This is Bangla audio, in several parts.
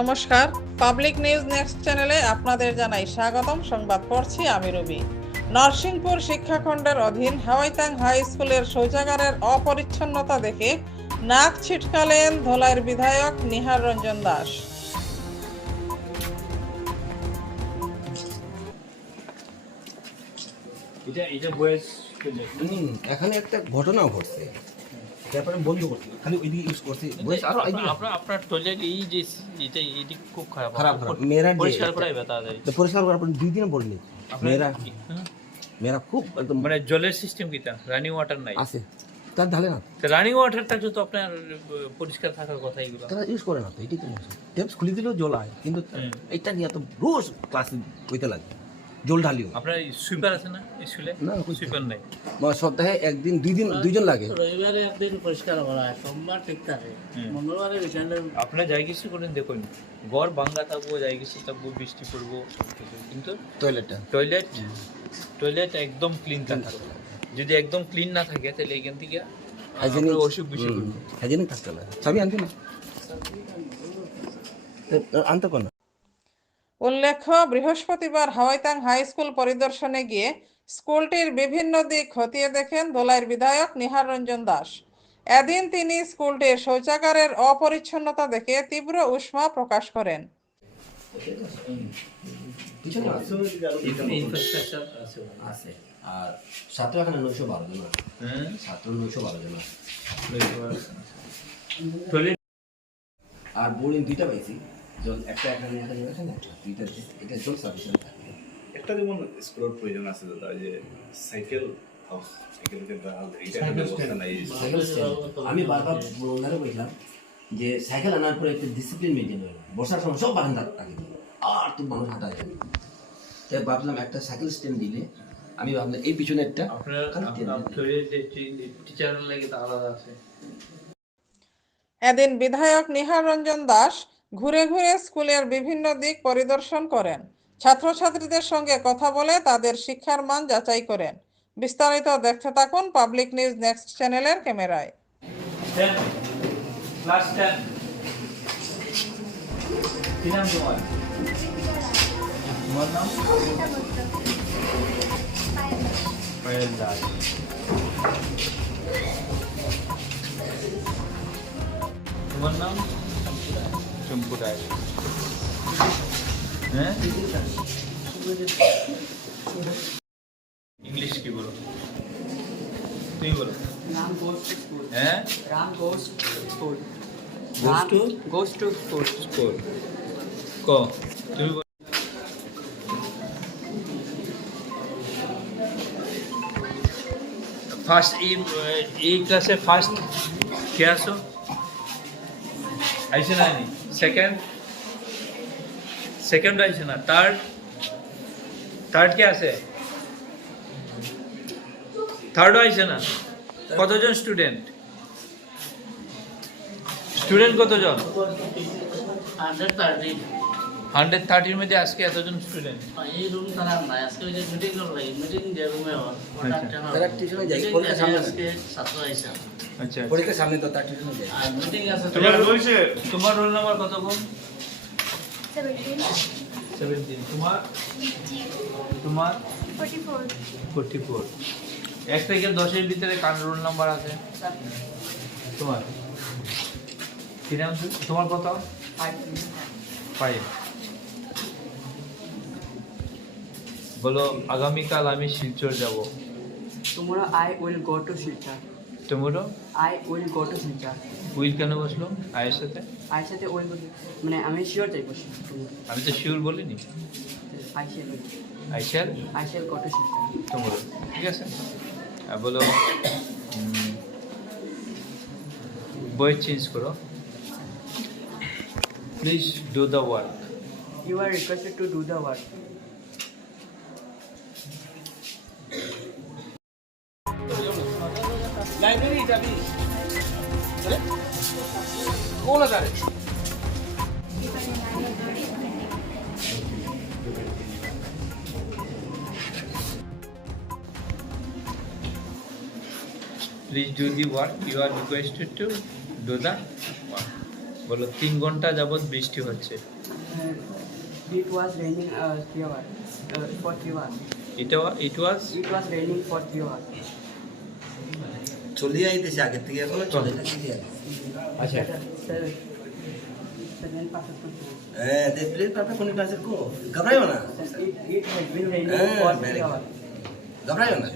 নমস্কার। পাবলিক নিউজ নেক্সট চ্যানেলে আপনাদের জানাই স্বাগতম। সংবাদ পড়ছি আমি রবি। নরসিংপুর শিক্ষাখণ্ডের অধীন হাওয়াইতাং হাই স্কুলের শৌচাগারের অপরিচ্ছন্নতা দেখে নাক ছিটকালেন ধোলাইয়ের বিধায়ক নিহার রঞ্জন দাস। এটা এটা বয়স এখানে একটা ঘটনাও ঘটছে। তারপরে বন্ধ করছে খালি ওই দিকে ইউজ করছে বয়স আরও আপনার আপনার আপনার টয়লেট এই যে এটা এটি খুব খারাপ খারাপ খারাপ। মেয়েরা পরিষ্কার করাই তাড়াতাড়ি তো পরিষ্কার করার পর দুই দিন বললি মেয়েরা হ্যাঁ? মেয়েরা খুব একদম মানে জলের সিস্টেম কিটা রানিং ওয়াটার নাই? আছে। তার ঢালে না। রানিং ওয়াটার থাকলে তো আপনার পরিষ্কার থাকার কথা এগুলো। তারা ইউজ করে না তো এটাই তো ট্যাপস খুলে দিলেও জল আয় কিন্তু এটা নিয়ে তো রোজ ক্লাসে কইতে লাগে। জল ঢালিও। আপনার সুইপার আছে না? স্কুলে না, সুইপার নাই। মানে সপ্তাহে একদিন দুই দিন দুইজন লাগে। রবিবারে একদিন পরিষ্কার করা হয় সোমবার ঠিক থাকে। মঙ্গলবারে বিকালে আপনার যাই কিছু করেন দেখুন গড় ভাঙ্গা থাকব যাই কিছু থাকব বৃষ্টি পড়ব কিন্তু টয়লেটটা টয়লেট টয়লেট একদম ক্লিন থাকবে যদি একদম ক্লিন না থাকে তাহলে এখান থেকে হাইজেনিক অসুখ বিসুখ। হাইজেনিক থাকতে লাগে চাবি আনতে না? আনতে। কোন উল্লেখ্য বৃহস্পতিবার হাওয়াইতাং হাই স্কুল পরিদর্শনে গিয়ে স্কুলটির বিভিন্ন দিক খতিয়ে দেখেন ধলাইয়ের বিধায়ক নিহার রঞ্জন দাস। এদিন তিনি স্কুলটির শৌচাগারের অপরিচ্ছন্নতা দেখে তীব্র উষ্মা প্রকাশ করেন। পিছনে আছে ইনফ্রাস্ট্রাকচার আছে আছে। আর ছাত্র এখানে নয়শো বারো জন হ্যাঁ ছাত্র নয়শো বারো জন আর বোরিং দুইটা পাইছি। জল একটা এখানে এখানে এখানে একটা দুইটা এটা জল সাফিসিয়েন্ট থাকে। একটা যেমন স্কুলের প্রয়োজন আছে দাদা যে সাইকেল হাউস সাইকেলকে দাঁড়াল এটা একটা ব্যবস্থা নাই। সাইকেল স্ট্যান্ড আমি বারবার ওনারে বললাম যে সাইকেল আনার পরে একটা ডিসিপ্লিন মেনটেন হবে বর্ষার সময় সব বারান্দা থাকে। আর তো মানুষ হাঁটায় যাবে তাই ভাবলাম একটা সাইকেল স্ট্যান্ড দিলে আমি ভাবলাম এই পিছনে একটা এদিন বিধায়ক নিহার রঞ্জন দাস ঘুরে ঘুরে স্কুলের বিভিন্ন দিক পরিদর্শন করেন। ছাত্রছাত্রীদের সঙ্গে কথা বলে তাদের শিক্ষার মান যাচাই করেন। বিস্তারিত দেখতে থাকুন পাবলিক নিউজ নেক্সট চ্যানেলের ক্যামেরায়। তোমার নাম? পায়েল দাস তোমার নাম চম্পু রায় হ্যাঁ ইংলিশ কি বলো তুমি বলো রাম গোস টু স্কুল হ্যাঁ Ram goes school Goes to? Goes to school score ক তুমি বলো। ফার্স্ট এই এই ক্লাসে সেকেন্ড সেকেন্ড আইসে না থার্ড থার্ড কে আছে থার্ড আছে না কতজন স্টুডেন্ট স্টুডেন্ট কতজন? হান্ড্রেড থার্টি হান্ড্রেড থার্টির মধ্যে আজকে এতজন স্টুডেন্ট এই রুম তারা নাই আজকে ওই যে মিটিং করব লাগে মিটিং যে রুমে হয় আচ্ছা। তারা টিউশনে যায়, Meeting সামনে আজকে ছাত্র আচ্ছা পরীক্ষার সামনে তো তার টিউশনে যায়। আর মিটিং আছে তোমার তোমার রোল নাম্বার কত কোন সেভেন্টিন তোমার? তোমার? ফোর্টি ফোর এক থেকে দশের ভিতরে কার রোল নাম্বার আছে? তোমার? কি নাম? তো? তোমার কত? ফাইভ বলো আগামীকাল আমি শিলচর যাব। Tomorrow I will go to Silchar. তোমারও I will go to Silchar. Will কেন বসল? আয়ের সাথে? আয়ের সাথে উইল মানে আমি শিওর যাইব আমি তো শিওর বলিনি। আই শেল আইসার I shall go to Silchar তোমারও ঠিক আছে। আর বলো। বই চেঞ্জ করো। Please do the work you are requested to do the work Please do the work. You are requested to do the work. বলো তিন ঘণ্টা যাবত বৃষ্টি হচ্ছে Uh, it was raining uh, three hours. Uh, for three hours. এটা ইট ওয়াজ It was raining for three hours. চলিয়ে আইতেছে আগের থেকে এখনও চলে আচ্ছা। to two. হ্যাঁ দেখলে পাপা কোন ক্লাসের কো? ঘবরাইও না? না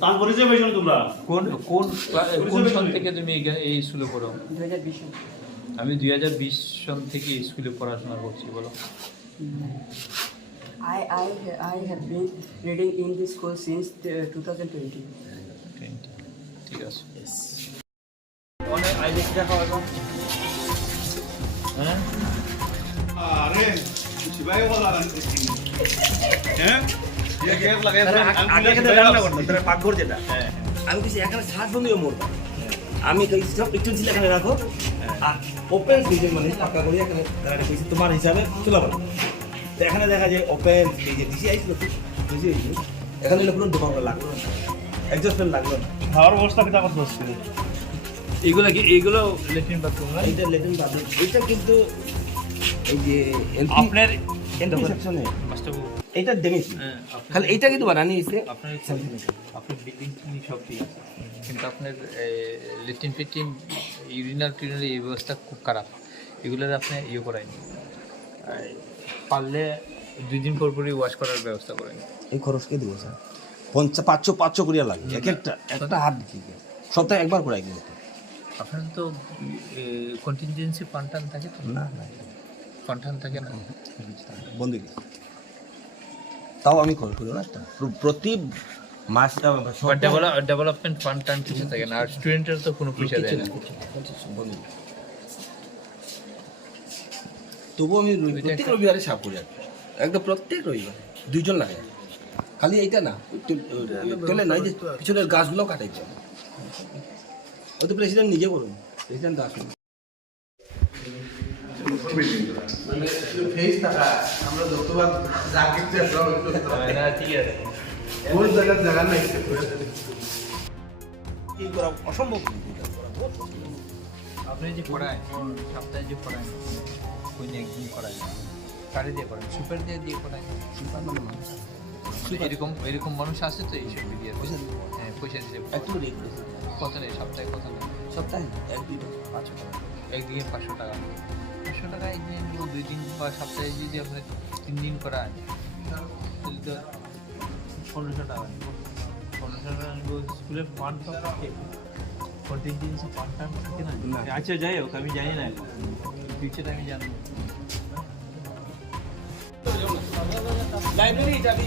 তার পরিচয় তোমরা? কোন কোন কোন সন থেকে তুমি এই স্কুলে পড়ো? দু হাজার বিশ আমি দুই হাজার বিশ সন থেকে স্কুলে পড়াশোনা করছি বলো। I, I, I have been reading in this school since uh, 2020. 20 ঠিক আছে অনেক আইডি দেখা হবে হ্যাঁ আরে বলা হ্যাঁ? পাকঘর যেটা। আমি কিছু এখানে সাত বন্ধুও মরতাম আমি সব একটু ছিল এখানে রাখো। আর ওপেন মানে পাকা করে এখানে কইছি তোমার হিসাবে চলে পারো তো এখানে দেখা যায় ওপেন এই যে ডিসি আইছিল ডিসি এখানে পুরো দোকান লাগল ফ্যান লাগল না। খাওয়ার এগুলো কি এগুলো লেট্রিন বাথরুম না? লেটিন বাথরুম এটা কিন্তু এই যে আপনার এলপি সেকশনে এটা ডেমিস হ্যাঁ খালি এইটা কিন্তু বানানি হইছে আপনার আপনার বিল্ডিং সব ঠিক আছে। কিন্তু আপনার লেট্রিন ফিটিন ইউরিনাল টিউরিনাল এই ব্যবস্থা খুব খারাপ। এগুলোর আপনি ইয়ে করায়নি পারলে দুই দিন পর পরই ওয়াশ করার ব্যবস্থা করেন। এই খরচ কে দিব স্যার? পঞ্চাশ পাঁচশো পাঁচশো করিয়া লাগে। এক একটা একটা হাত দিতে সপ্তাহে একবার করে কিন্তু আপনার তো কন্টিনজেন্সি ফান্ড টান থাকে তো? না না। ফান্ড টান থাকে না? বন্ধ তাও আমি খরচ করি না? প্রতি মাস ডেভেলপমেন্ট ফান্ড টান কিছু থাকে না। আর স্টুডেন্টের তো কোনো পয়সা দেয় না তবুও আমি রবি- প্রত্যেক রবিবারে সাপ করি একদম প্রত্যেক রবিবার। দুইজন লাগে। খালি এইটা না চলে নয় যে পিছনের গাছগুলো কাটাইতে হবে ও তো প্রেসিডেন্ট নিজে বলুন প্রেসিডেন্ট দাস ফেস থাকা আমরা যতবার যা সব একটু না ঠিক আছে ওই জায়গার জায়গা নাই কি করা। অসম্ভব। আপনি যে পড়ায় সপ্তাহে যে পড়ায় কোন একদিন পড়ায় কারে দিয়ে পড়ায় সুপার দিয়ে দিয়ে পড়ায় সুপার মানে মানুষ। এরকম এরকম মানুষ আছে তো এইসব মিডিয়া পয়সা দিতে হ্যাঁ পয়সা দিতে একটু রেট কত নেই সপ্তাহে কত নেই সপ্তাহে এক দুইটা পাঁচশো টাকা। একদিকে পাঁচশো টাকা। পাঁচশো টাকা একদিন দুই দিন বা সপ্তাহে যদি আপনি তিন দিন করায় তাহলে তো পনেরোশো টাকা পনেরোশো টাকা স্কুলের ফান্ড তো থাকে। কন্টিনজেন্সি ফান্ড টান্ড থাকে না। আচ্ছা যাই হোক আমি জানি না ফিউচারে আমি জানব লাইব্রেরি যাবে?